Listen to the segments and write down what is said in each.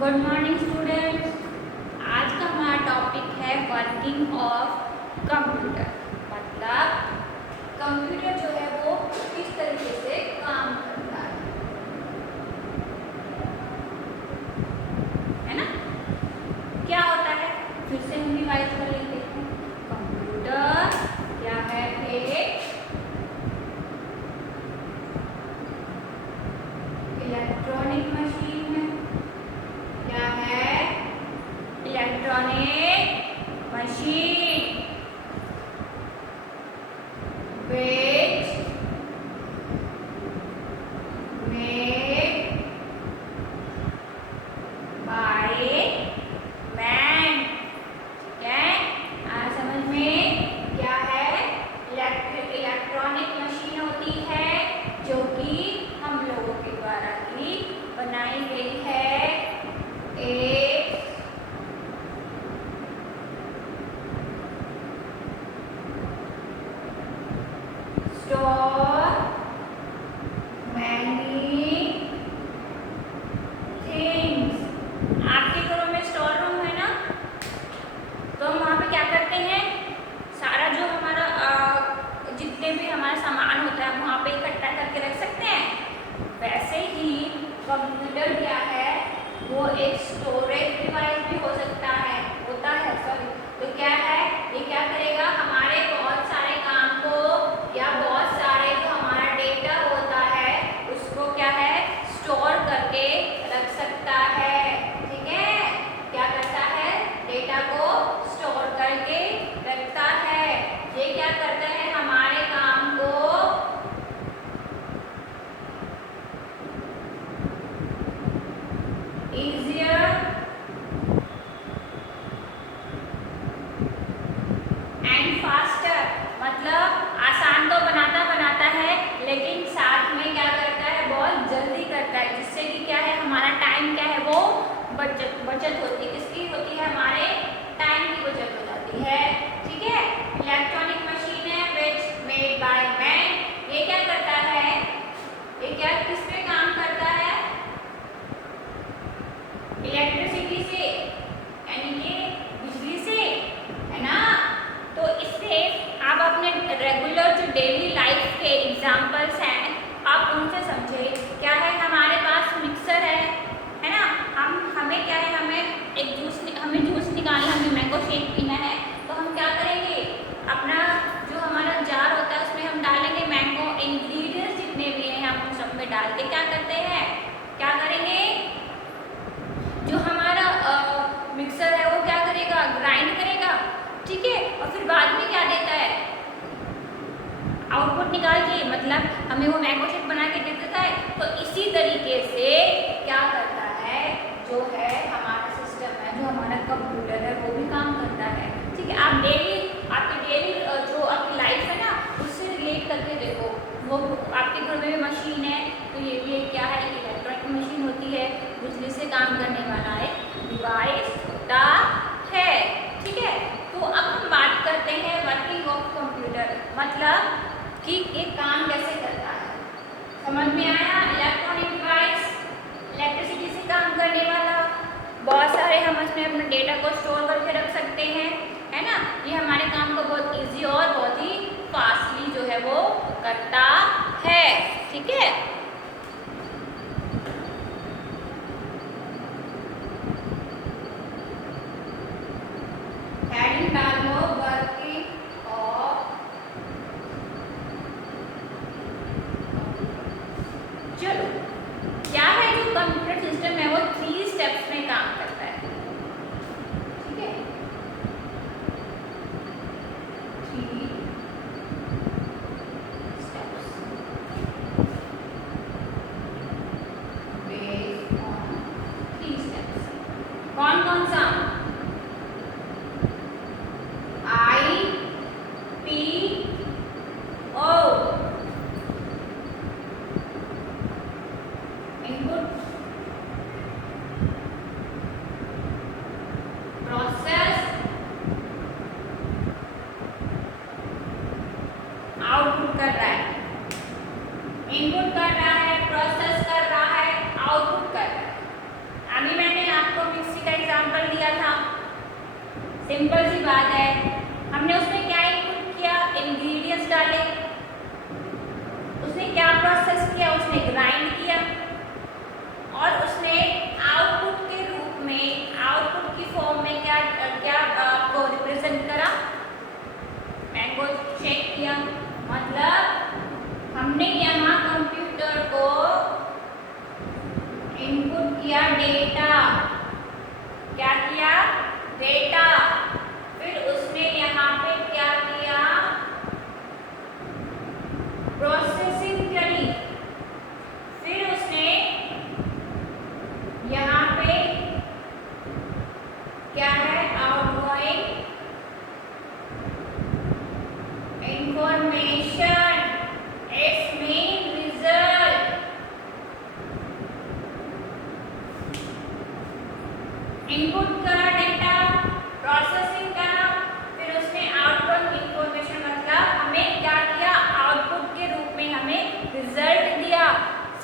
Good morning students. आज का हमारा टॉपिक है वर्किंग ऑफ कंप्यूटर। मतलब कंप्यूटर जो है वो किस तरीके से काम करता है ना। क्या होता है, फिर से हम रिवाइज कर लेते हैं। कंप्यूटर क्या है? एक इलेक्ट्रॉनिक मशीन है। क्या है? Electronic machine which made by man। ठीक है, समझ में क्या है? इलेक्ट्रॉनिक मशीन होती है जो कि हम लोगों के द्वारा ही बनाई गई है। एक store many things। आपके घरों में स्टोर रूम है ना, तो हम वहाँ पे क्या करते हैं, सारा जो हमारा जितने भी हमारा सामान होता है हम वहाँ पे इकट्ठा करके रख सकते हैं। वैसे ही कंप्यूटर क्या है, वो एक स्टोरेज डिवाइस भी हो सकता है, होता है सॉरी। तो क्या है, ये क्या करेगा, हमारे बहुत सारे काम को या बहुत सारे जो हमारा डेटा होता है उसको क्या है, स्टोर करके रख सकता है। ठीक है, क्या करता है, डेटा को स्टोर करके रखता है। ये क्या करता है, हमारे काम को easier and faster, मतलब आसान तो बनाता है लेकिन साथ में क्या करता है, बहुत जल्दी करता है, जिससे कि क्या है, हमारा टाइम क्या है वो बचत होती है। किसकी होती है, हमारे टाइम की बचत हो जाती है। ठीक है, इलेक्ट्रॉनिक मशीन है which made by man। ये क्या करता है, ये क्या किस पे काम करता है, इलेक्ट्रिसिटी से, यानी कि बिजली से, है ना। तो इससे आप अपने रेगुलर जो डेली लाइफ के एग्जांपल्स हैं आप उनसे समझे। क्या है, हमारे पास मिक्सर है ना। हमें क्या है, हमें जूस निकालना, हमें मैंगो शेक पीना है, तो हम क्या करेंगे, अपना जो हमारा जार होता है उसमें हम डालेंगे मैंगो, इंग्रेडिएंट्स जितने भी हैं हम उन सब में डाल के क्या करते हैं, क्या करेंगे, जो हमारा मिक्सर है वो क्या करेगा, ग्राइंड करेगा। ठीक है, और फिर बाद में क्या देता है, आउटपुट निकाल के, मतलब हमें वो मैंगो शेक बना के दे देता है। तो इसी तरीके से क्या करता है, जो है हमारा सिस्टम है, जो हमारा कंप्यूटर है वो भी काम करता है। ठीक है, आप आपकी डेली जो आपकी लाइफ है ना उससे रिलेट करके देखो। वो आपके घर में भी मशीन है, तो ये भी एक क्या है, इलेक्ट्रॉनिक मशीन होती है, बिजली से काम करने वाला एक डिवाइस होता है। ठीक है, तो अब हम बात करते हैं वर्किंग ऑफ कंप्यूटर, मतलब कि ये काम कैसे करता है। समझ में आया, इलेक्ट्रॉनिक डिवाइस, इलेक्ट्रिसिटी से काम करने वाला, बहुत सारे हम उसमें अपने डेटा को स्टोर करके रख सकते हैं, है ना। ये हमारे काम को बहुत इजी और बहुत ही फास्टली जो है वो करता है। ठीक है, हेडिंग डाल लो, वर्किंग ऑफ। चलो, क्या है जो कंप्यूटर सिस्टम है वो 3 स्टेप्स में काम करता है। ठीक है, 3 स्टेप्स बेस्ड ऑन 3 स्टेप्स। कौन कौन सा, I P O, input, process, output कर रहा है, इनपुट कर रहा है, प्रोसेस कर रहा है, आउटपुट कर रहा है। अभी मैंने आपको सिंपल सी बात है, हमने उसमें क्या इनपुट किया, इंग्रेडिएंट्स डाले, उसने क्या प्रोसेस किया, उसने ग्राइंड किया और उसने आउटपुट के रूप में, आउटपुट की फॉर्म में क्या क्या आपको रिप्रेजेंट करा, मैंगो शेक किया। मतलब हमने यहाँ कंप्यूटर को इनपुट किया डेटा, क्या किया, डेटा, फिर उसने यहाँ पे क्या किया, प्रोसेसिंग करी, फिर उसने यहाँ पे क्या है, outgoing information, it's mean result, input करा डेटा, प्रोसेसिंग करा, फिर उसने आउटपुट इंफॉर्मेशन मतलब हमें क्या किया, आउटपुट के रूप में हमें रिजल्ट दिया।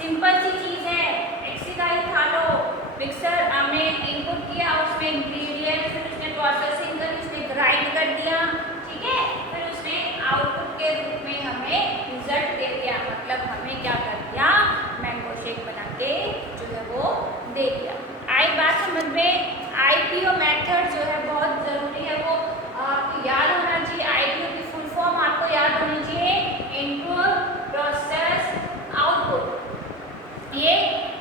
सिंपल सी चीज है, एक्सरसाइज उठा लो, मिक्सर हमने इनपुट किया, उसमें इंग्रेडिएंट, फिर उसने प्रोसेसिंग करी, उसने ग्राइंड कर दिया, ठीक है, फिर उसने आउटपुट के रूप में हमें रिजल्ट दे दिया, मतलब हमें क्या कर दिया, मैंगो शेक बना के जो है वो दे दिया। आई बात समझ में, आईपीओ मेथड जो है बहुत ज़रूरी है, वो आपको याद होना चाहिए। आईपीओ की फुल फॉर्म आपको याद होनी चाहिए, इनपुट, प्रोसेस, आउटपुट। ये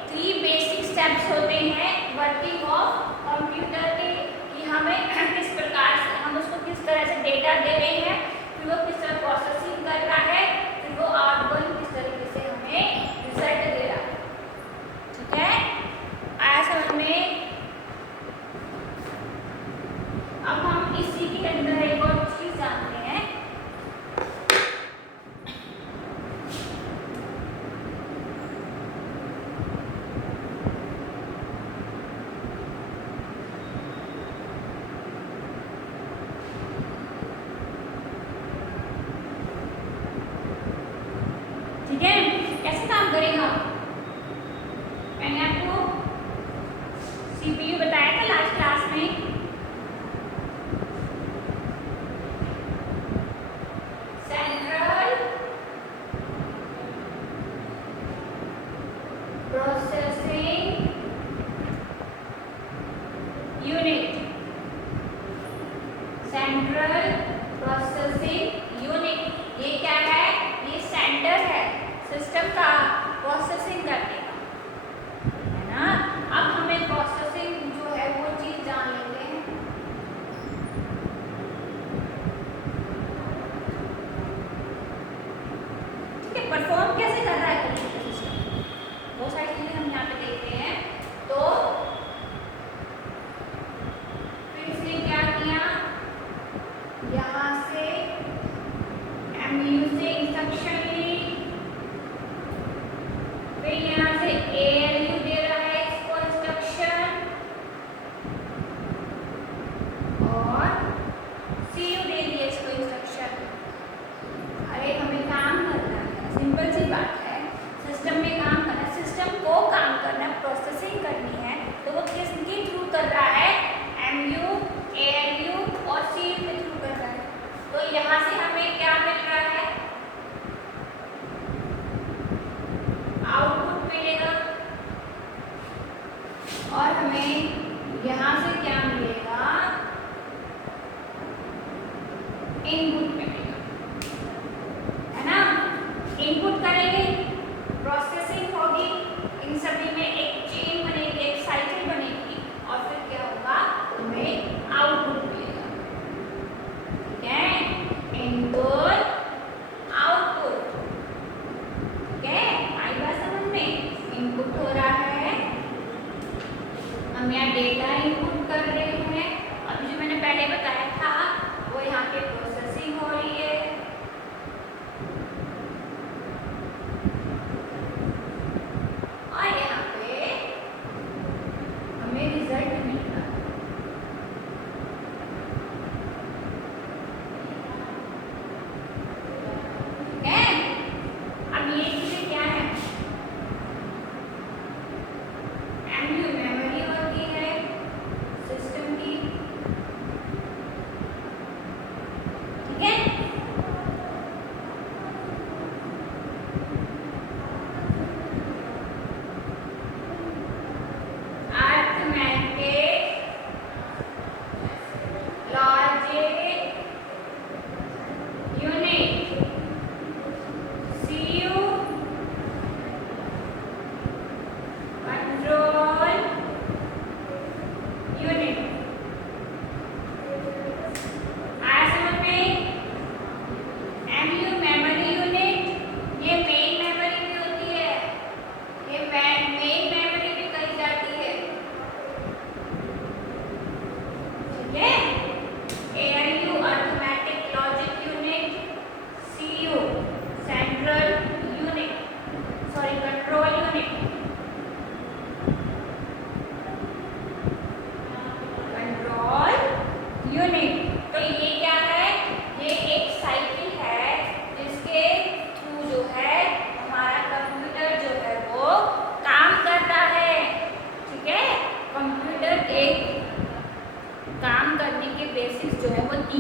3 बेसिक स्टेप्स होते हैं वर्किंग ऑफ कंप्यूटर के, कि हमें किस प्रकार से, हम उसको किस तरह से डेटा दे रहे हैं, फिर वो किस तरह प्रोसेसिंग कर रहा है, फिर वो आउटपुट किस तरीके से हमें रिजल्ट दे रहा है, ठीक है, आया समझ में। अब हम इसी के अंदर एक और चीज जानते हैं, ठीक है, कैसे काम करेगा। मैंने आपको सीपीयू बताया था लास्ट क्लास में, central processing unit, central processing unit, ये क्या है, ये सेंटर है सिस्टम का प्रोसेसिंग करने का, है ना। अब हमें प्रोसेसिंग जो है वो चीज जान लेते हैं। ठीक है, परफॉर्म कैसे कर रहा है कंप्यूटर सिस्टम, वो सारी चीजें हम यहाँ पे देखते हैं। तो फिर से क्या किया, यहाँ से एमयू से इंस्ट्रक्शन ली, फिर यहाँ से एएलयू दे रहा है इसको इंस्ट्रक्शन, और सीयू दे दिया इसको इंस्ट्रक्शन। अरे हमें काम करना है, सिंपल सी बात है, सिस्टम में काम करना है, सिस्टम को काम करना है, प्रोसेसिंग करनी है, तो वो किसके थ्रू कर रहा है, एमयू, एएलयू और सीयू के थ्रू कर रहा है। तो यहाँ से हमें क्या मिल रहा है, आउटपुट मिलेगा, और हमें यहाँ से क्या मिलेगा, इनपुट मिलेगा, है ना। इनपुट करेंगे, प्रोसेसिंग होगी, इन सभी में एक चेन बनेगी, एक साइकिल बनेगी, और फिर क्या होगा, हमें आउटपुट मिलेगा, ठीक है, इनपुट आउटपुट, ठीक है, आई बात समझ में। इनपुट हो रहा है, हम यहाँ डेटा इनपुट कर रहे हैं, अभी जो मैंने पहले बताया था वो यहाँ पे प्रोसेसिंग हो रही है, और यहाँ पे हमें रिजल्ट मिल रहा है, ठीक है। अब ये चीजें क्या है, एमयू मेमोरी होती है सिस्टम की,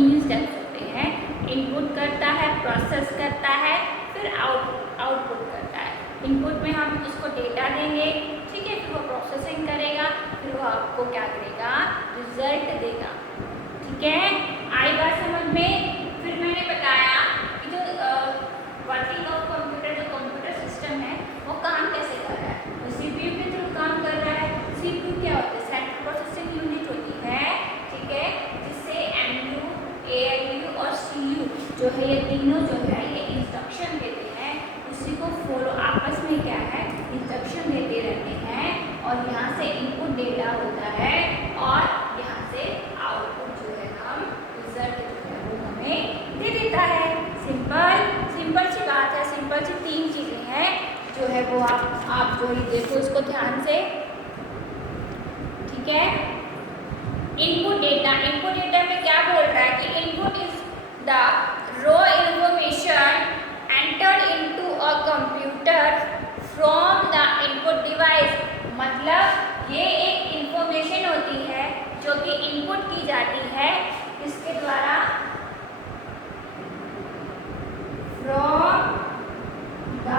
तीन स्टेप्स होते हैं, इनपुट करता है, प्रोसेस करता है, फिर आउटपुट करता है। इनपुट में हम उसको डेटा देंगे, ठीक है, फिर वो प्रोसेसिंग करेगा, फिर वो आपको क्या करेगा, रिजल्ट देगा। ठीक है, आई बात समझ में। फिर मैंने बताया कि जो वर्किंग ऑफ कंप्यूटर, जो कंप्यूटर सिस्टम है वो काम कैसे कर रहा है, वो सीपीयू के थ्रू काम कर रहा है। सीपीयू क्या होता है, सेंट्रल प्रोसेसिंग यूनिट होती है, ठीक है, जिससे एमयू, एएलयू और सीयू जो है, ये तीनों जो है ये इंस्ट्रक्शन देते हैं, उसी को फॉलो, आपस में क्या है, इंस्ट्रक्शन देते रहते हैं, और यहाँ से इनपुट डेटा होता है और यहाँ से आउटपुट जो है हम रिजल्ट जो है वो हमें दे देता है। सिंपल सी बात है, सिंपल सी तीन चीज़ें हैं जो है वो आप जो ही देखो इसको ध्यान से, ठीक है। इनपुट डेटा में क्या बोल रहा है कि input is the raw information entered into a computer from the input device. मतलब ये एक इंफॉर्मेशन होती है जो कि इनपुट की जाती है इसके द्वारा, फ्रॉम द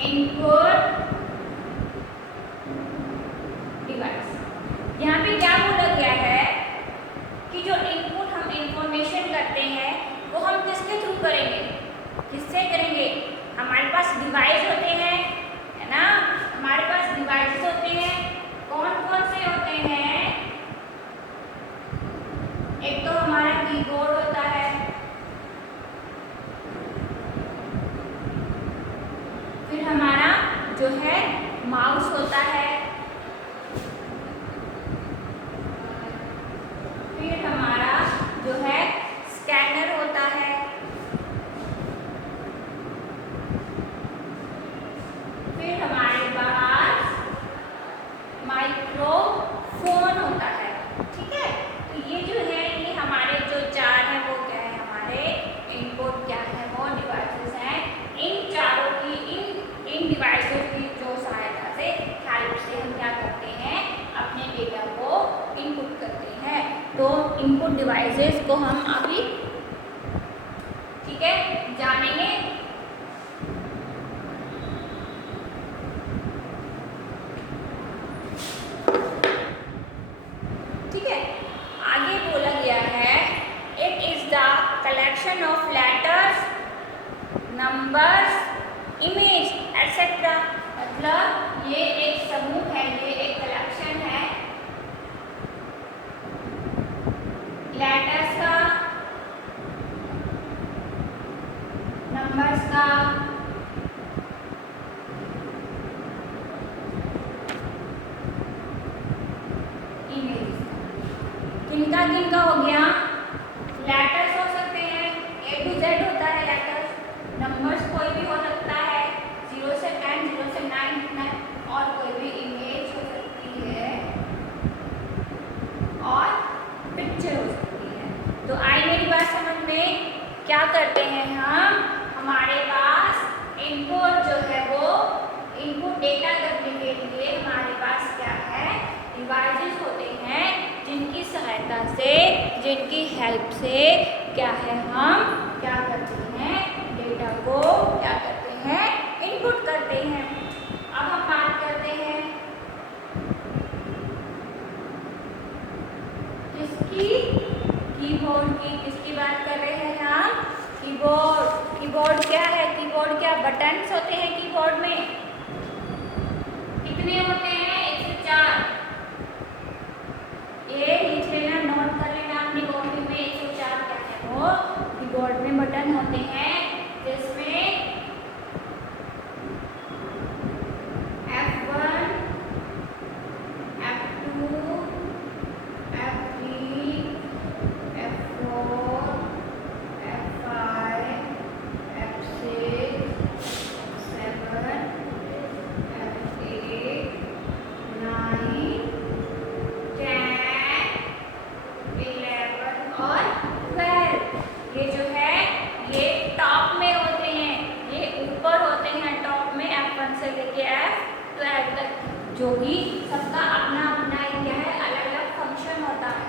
इनपुट डिवाइस। यहाँ पे क्या बोला गया है कि जो इनपुट हम इंफॉर्मेशन करते हैं वो हम किसके थ्रू करेंगे, किससे करेंगे, हमारे पास डिवाइस होते हैं, है ना, हमारे पास डिवाइस होते हैं। कौन कौन से होते हैं, एक तो हमारा कीबोर्ड होता है, फिर हमारा जो है माउस होता है, फिर हमारा जो है स्कैनर होता है, फिर हमारे पास माइक्रोफोन होता है, ठीक है। तो ये जो है ये हमारे जो चार हैं वो क्या है, हमारे इनपुट क्या है, वो डिवाइसेस हैं। इन चारों की इन डिवाइसेस की जो सहायता से, हेल्प से हम क्या करते हैं, अपने डेटा को इनपुट करते हैं। तो इनपुट डिवाइसेस को हम अभी, ठीक है, जानेंगे। ठीक है, आगे बोला गया है it is the collection of letters, numbers, image etcetera. मतलब ये एक समूह है, ये एक कलेक्शन है लेटर्स का, नंबर्स का, इमेज। किनका हो गया, लेटर्स हो सकते हैं, A to Z होता है लेटर्स, नंबर्स कोई भी हो सकता है, 0 से 10, 0 से 9, और कोई भी इमेज हो सकती है और पिक्चर हो सकती है। तो आई मेरी बात समझ में। क्या करते हैं हम, हमारे पास इनपुट जो है वो इनपुट डेटा करने के लिए हमारे पास क्या है, डिवाइसेस होते हैं, जिनकी सहायता से, जिनकी हेल्प से क्या है, हम क्या करते हैं, डेटा को क्या करते हैं, इनपुट करते हैं। अब हम बात करते हैं किसकी, कीबोर्ड की। किसकी बात कर रहे हैं हम, कीबोर्ड। कीबोर्ड क्या है, कीबोर्ड क्या बटन्स होते हैं कीबोर्ड में, कितने होते हैं, 104। ये लिख लेना, नोट कर लेना अपनी कॉपी में, 104 क्या है वो कीबोर्ड में बटन होते हैं, जिसमें F1, F2, F3, F4, F5, F6, F7, F8, 9, 10, 11 और 12। ये जो है ये टॉप में होते हैं, ये ऊपर होते हैं टॉप में, F1 से लेके F12 तक, जो कि सबका अपना अपना क्या है, अलग अलग फंक्शन होता है।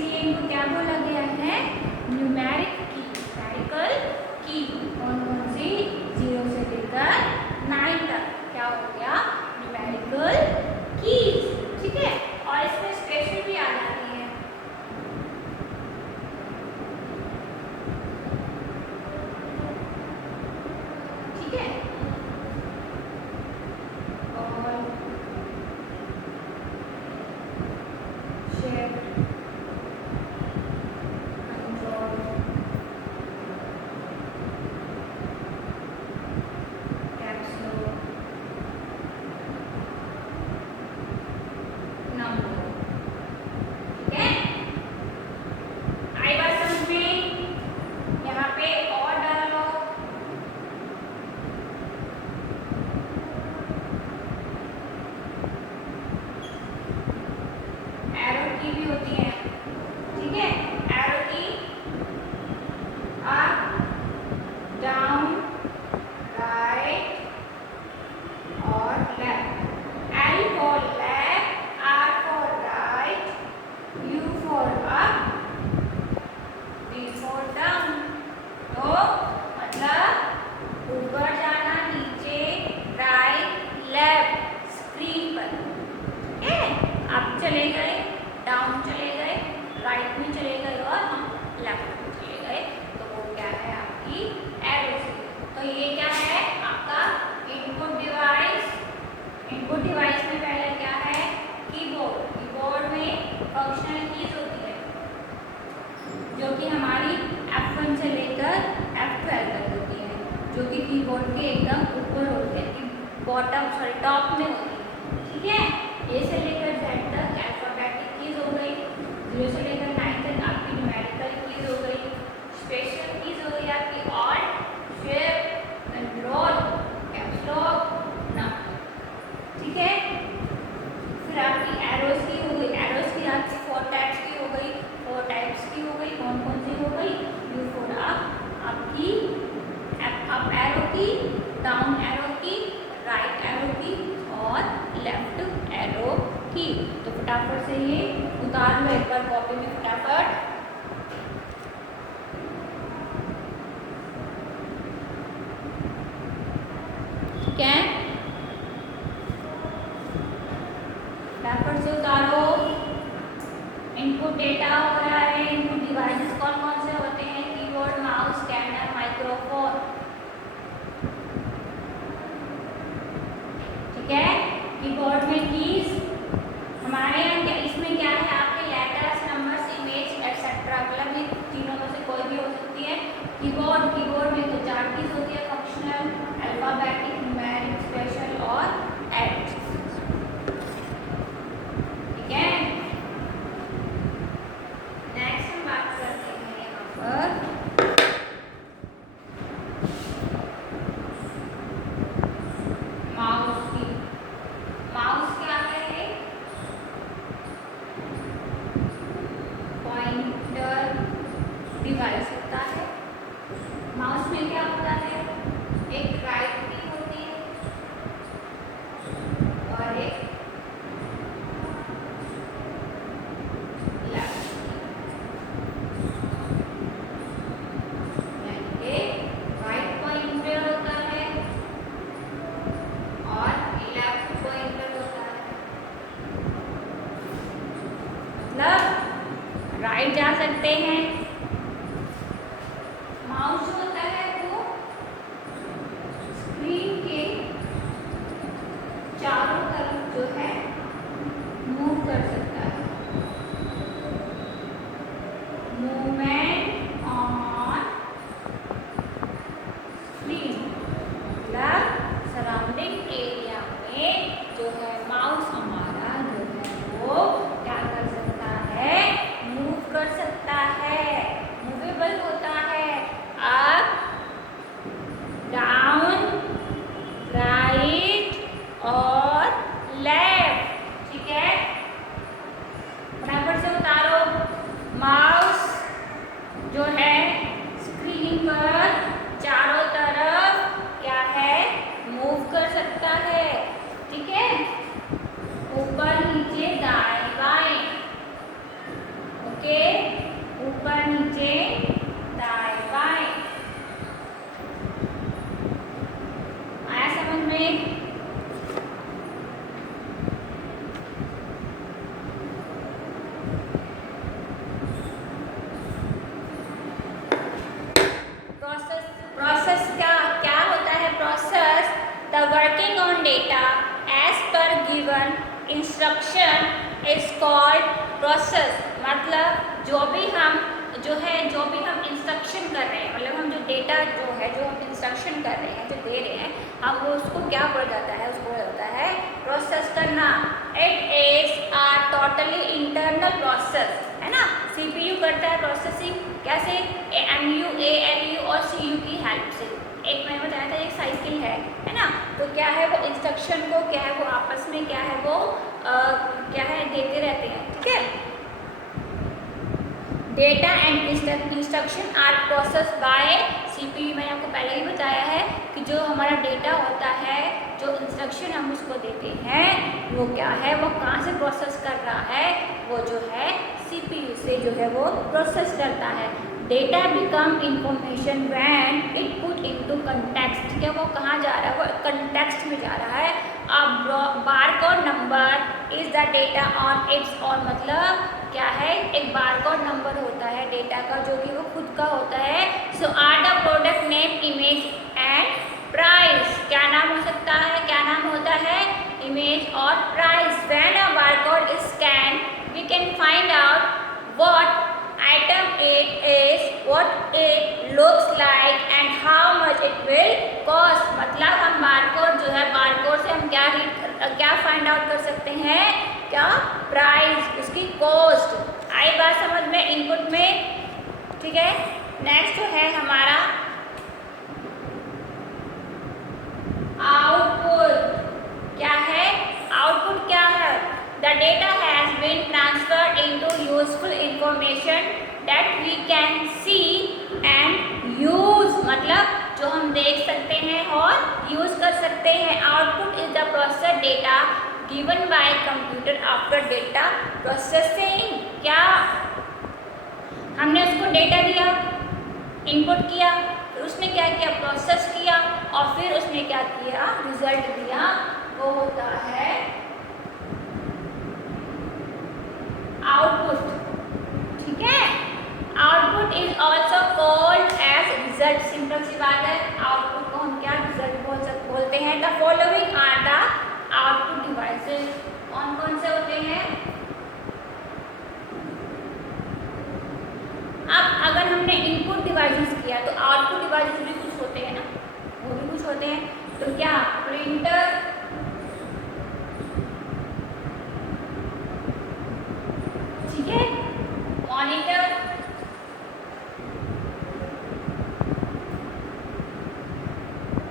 इसलिए इनको क्या बोला गया है? न्यूमेरिक की, न्यूमेरिकल की। कौन कौन सी? 0 से लेकर 9 तक क्या हो गया? Numerical keys. ठीक है, और इसमें स्पेशल भी आ जाती है। ठीक है, और शेयर कंट्रोल कैप्सूल नंबर। ठीक है, आई बात समझ में? यहाँ पे और डालो। एरो की भी होती है। ठीक है, एरो की अप, डाउन, राइट और left. L for left, R for right, U for up, D for down। तो मतलब ऊपर जाना, नीचे, राइट, लेफ्ट स्क्रीन पर। ठीक है, आप चले गए, डाउन चले गए, राइट में चले गए और हम लेफ्ट में चले गए, तो वो क्या है? आपकी एरो से। तो ये क्या है? आपका इनपुट डिवाइस। इनपुट डिवाइस में पहले क्या है? कीबोर्ड। कीबोर्ड में फंक्शनल कीज होती है जो कि हमारी F1 से लेकर F12 तक होती है, जो कि कीबोर्ड के एकदम ऊपर होती है, टॉप में होती है। ठीक है, A से लेकर Z तक अल्फाबेटिक कीज हो गई, 0 से लेकर 9 तक आपकी न्यूमेरिकल कीज हो गई, स्पेशल कीज हो गई आपकी alt, shift, control, caps lock, number. ठीक है, फिर आपकी एरोस की हो गई। एरोस की आपकी 4 टाइप्स की हो गई। 4 टाइप्स की हो गई, कौन कौन सी हो गई? U for up आपकी, अप एरो की, डाउन एरो की, राइट एरो की और लेफ्ट एरो की। तो फटाफट से ये उतार लो एक बार कॉपी में फटाफट। ठीक है, फटाफट से उतारो। इनपुट डेटा हो रहा है। इनपुट डिवाइसेस कौन कौन से होते हैं? Keyboard, mouse, scanner, microphone. ठीक है, कीबोर्ड में कीज हमारे यहाँ क्या, इसमें क्या है? आपके लेटर्स, नंबर्स, इमेज एक्सेट्रा, मतलब ये तीनों में से कोई भी हो सकती है। कीबोर्ड में तो 4 कीज होती है, फंक्शनल, अल्फाबेटिक, न्यूमेरिक, स्पेशल और एड। ठीक है, नेक्स्ट हम बात करते हैं यहाँ पर माउस की। माउस क्या है? पॉइंटर डिवाइस होता है। माउस में क्या होता है? एक राइट की होती है और एक लेफ्ट की। राइट पॉइंटर होता है और लेफ्ट पॉइंटर होता है। मतलब राइट जा सकते हैं। माउस जो होता है वो स्क्रीन के चारों तरफ जो है मूव कर सकता है। मूवमेंट ऑन स्क्रीन, मतलब सराउंडिंग एरिया में जो है माउस हमारा जो है वो क्या कर सकता है? मूव कर सकता है। ऊपर नीचे दाएं बाएं। आया समझ में? प्रोसेस क्या होता है? Process the working on data as per given instruction is called process. मतलब जो भी हम इंस्ट्रक्शन कर रहे हैं, मतलब हम जो डेटा जो हम इंस्ट्रक्शन कर रहे हैं, जो दे रहे हैं, हम वो उसको क्या बोला जाता है? उसको होता है प्रोसेस करना। It is a totally internal process, है ना। सीपीयू करता है प्रोसेसिंग कैसे? एमयू, एएलयू और सीयू की हेल्प से। एक मैंने बताया था एक साइकिल है ना। तो क्या है वो इंस्ट्रक्शन को क्या है वो आपस में क्या है वो देते रहते हैं, ठीक है। Data and instruction are process by CPU. मैंने आपको पहले ही बताया है कि जो हमारा डेटा होता है, जो इंस्ट्रक्शन हम उसको देते हैं, वो क्या है, वो कहाँ से प्रोसेस कर रहा है? वो जो है सीपीयू से जो है वो प्रोसेस करता है। Data become information when it put into context. क्या वो कहाँ जा रहा है? वो कंटेक्स्ट में जा रहा है। अब barcode number is the data on it's. और मतलब क्या है? एक बारकोड नंबर होता है डेटा का, जो कि वो खुद का होता है। So are the product name, image and price. क्या नाम हो सकता है? क्या नाम होता है? इमेज और price. When a barcode is scan we can find out what item it is, what it looks like and how much it will cost। मतलब हम बारकोड जो है, बारकोड से हम क्या फाइंड आउट कर सकते हैं? क्या? प्राइस, उसकी कॉस्ट। आई बात समझ में इनपुट में? ठीक है। नेक्स्ट जो है हमारा आउटपुट। क्या है? आउटपुट क्या है? The data has been transferred into useful information that we can see and use। मतलब जो हम देख सकते हैं और यूज कर सकते हैं। Output is the process data given by computer after data processing. क्या? हमने उसको डेटा दिया, इनपुट किया, फिर उसने क्या किया? प्रोसेस किया, और फिर उसने क्या किया? रिजल्ट दिया। वो होता है आउटपुट, ठीक है। Output is also called as result. Simple सी बात है, आउटपुट को हम क्या? रिजल्ट बोलते हैं। The following are the output devices. कौन कौन से होते हैं? अब अगर हमने इनपुट डिवाइसेस किया तो आउटपुट डिवाइसेस भी कुछ होते हैं ना, वो भी कुछ होते हैं। तो क्या? प्रिंटर, ठीक है, मॉनिटर,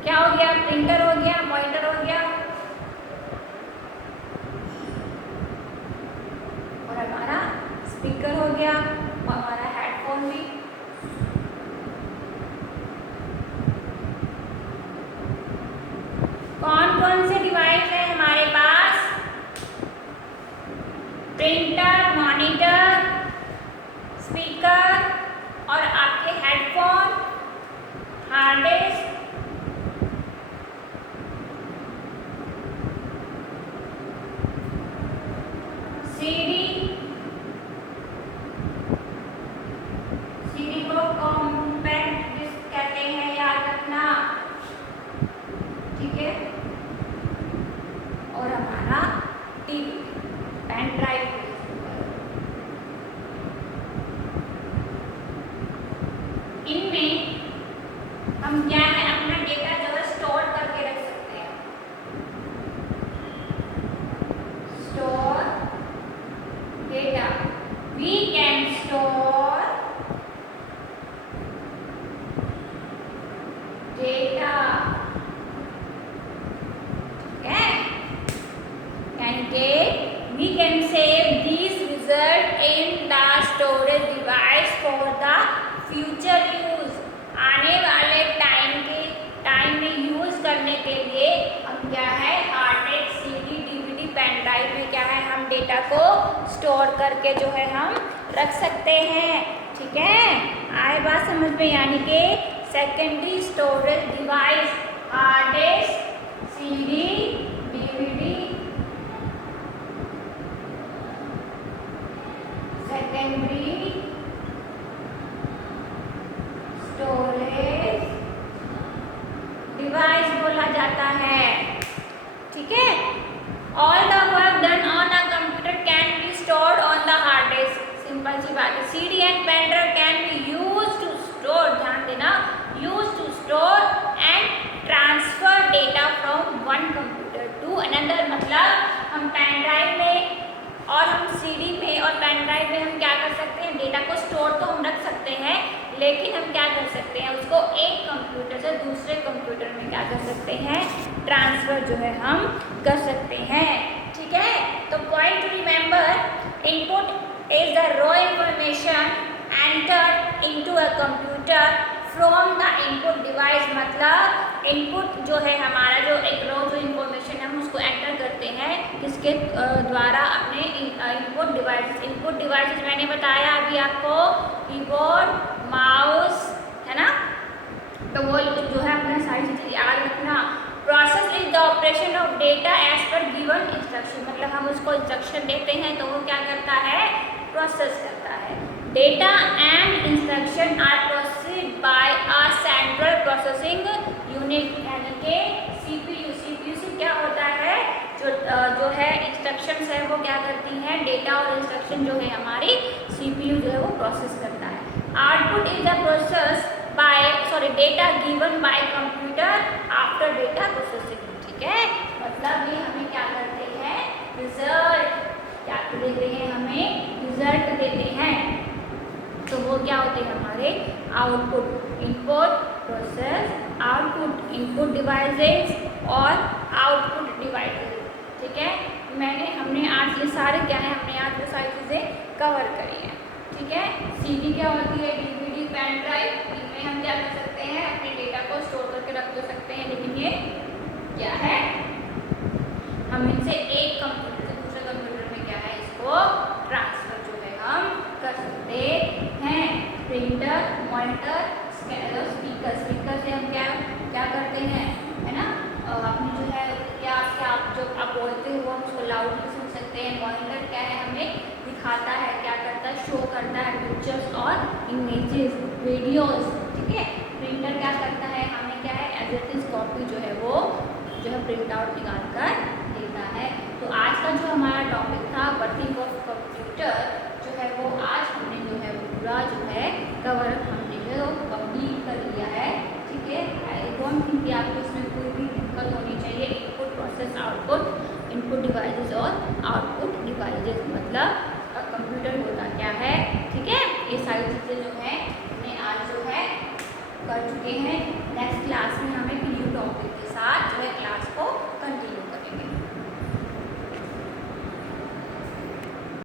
क्या हो गया? प्रिंटर हो गया, मॉनिटर हो गया, और हमारा स्पीकर हो गया, और हमारा हेडफोन भी। कौन कौन से डिवाइस है हमारे पास? प्रिंटर, मॉनिटर, स्पीकर और आपके headphone, hard disk, CD, CD को कॉम्पैक्ट डिस्क कहते हैं, याद रखना, ठीक है। और हमारा टीवी, पेन ड्राइव। इनमें हम क्या है? अपना डेटा जो है स्टोर करके रख सकते हैं। Store data, we can store data, we can save these results in the storage device for the future use। आने वाले टाइम में यूज करने के लिए हम क्या है? Hard disk, CD, DVD, pen drive में क्या है? हम डेटा को स्टोर करके जो है हम रख सकते हैं, ठीक है, आए बात समझ में, यानी कि secondary storage device hard disk, CD, DVD, secondary storage device बोला जाता है। ठीक है, all the work done on a computer can be stored on the hard disk. Simple सी बात है, CD and pen drive can be use to store, ध्यान देना, use to store and transfer data from one computer to another. मतलब हम pen drive में और हम सीडी में और पेन ड्राइव में हम क्या कर सकते हैं, डेटा को स्टोर तो हम रख सकते हैं, लेकिन हम क्या कर सकते हैं, उसको एक कंप्यूटर से दूसरे कंप्यूटर में क्या कर सकते हैं, ट्रांसफ़र जो है हम कर सकते हैं। ठीक है, तो point two remember, input is the raw information entered into a computer from the input device. मतलब इनपुट जो है हमारा, जो एक रॉ जो इंफॉर्मेशन है हम उसको एंटर करते हैं किसके द्वारा, अपने इनपुट डिवाइसेस मैंने बताया अभी आपको, कीबोर्ड, माउस, है ना, तो वो जो है अपना सारी चीज़ें याद रखना। Process is the operation of data as per given instruction. मतलब हम उसको इंस्ट्रक्शन देते हैं तो वो क्या करता है, प्रोसेस करता है। Data and instruction are processed by a central processing unit, यानी कि सीपीयू। सीपीयू से क्या होता है, जो है इंस्ट्रक्शंस है वो क्या करती हैं, डेटा और इंस्ट्रक्शन जो है हमारी सीपीयू जो है वो प्रोसेस करता है। Output is the process data given by computer after data processing. ठीक है, मतलब ये हमें क्या करते हैं, रिजल्ट क्या देते हैं, हमें रिजल्ट देते हैं। तो वो क्या होते हैं हमारे output, input process, output input devices और आउटपुट डिवाइसेस। ठीक है, हमने आज ये सारे क्या है, हमने आज वो सारी चीज़ें कवर करी हैं। ठीक है, सीडी क्या होती है, डीवीडी, पेन ड्राइव, इनमें हम क्या कर सकते हैं, अपने डेटा को स्टोर करके रख तो सकते हैं, लेकिन ये क्या है, हम इनसे एक कंप्यूटर से दूसरे कंप्यूटर में क्या है, इसको ट्रांसफर जो है हम कर सकते हैं। प्रिंटर, मॉनिटर, स्पीकर से हम क्या करते हैं, है ना, अपनी जो है क्या आप बोलते हो हम उसको लाउडली सुन सकते हैं। मॉनिटर क्या है, हमें दिखाता है, क्या करता है, शो करता है पिक्चर्स और इमेजेस, वीडियोस। ठीक है, प्रिंटर क्या करता है, हमें क्या है, एज इट इज कॉपी जो है वो जो है प्रिंट आउट निकाल कर देता है। तो आज का जो हमारा टॉपिक था वर्किंग ऑफ कंप्यूटर जो है वो आज हमने जो है पूरा जो है कवर हमने जो कंप्लीट कर लिया है। ठीक है, आई डोंट थिंक कि आपको इसमें कोई भी दिक्कत होनी चाहिए। Input process output, input devices और आउटपुट डिवाइसेस, मतलब कंप्यूटर होता क्या है। ठीक है, ये सारी चीज़ें जो है हमने आज जो है कर चुके हैं। नेक्स्ट क्लास में हमें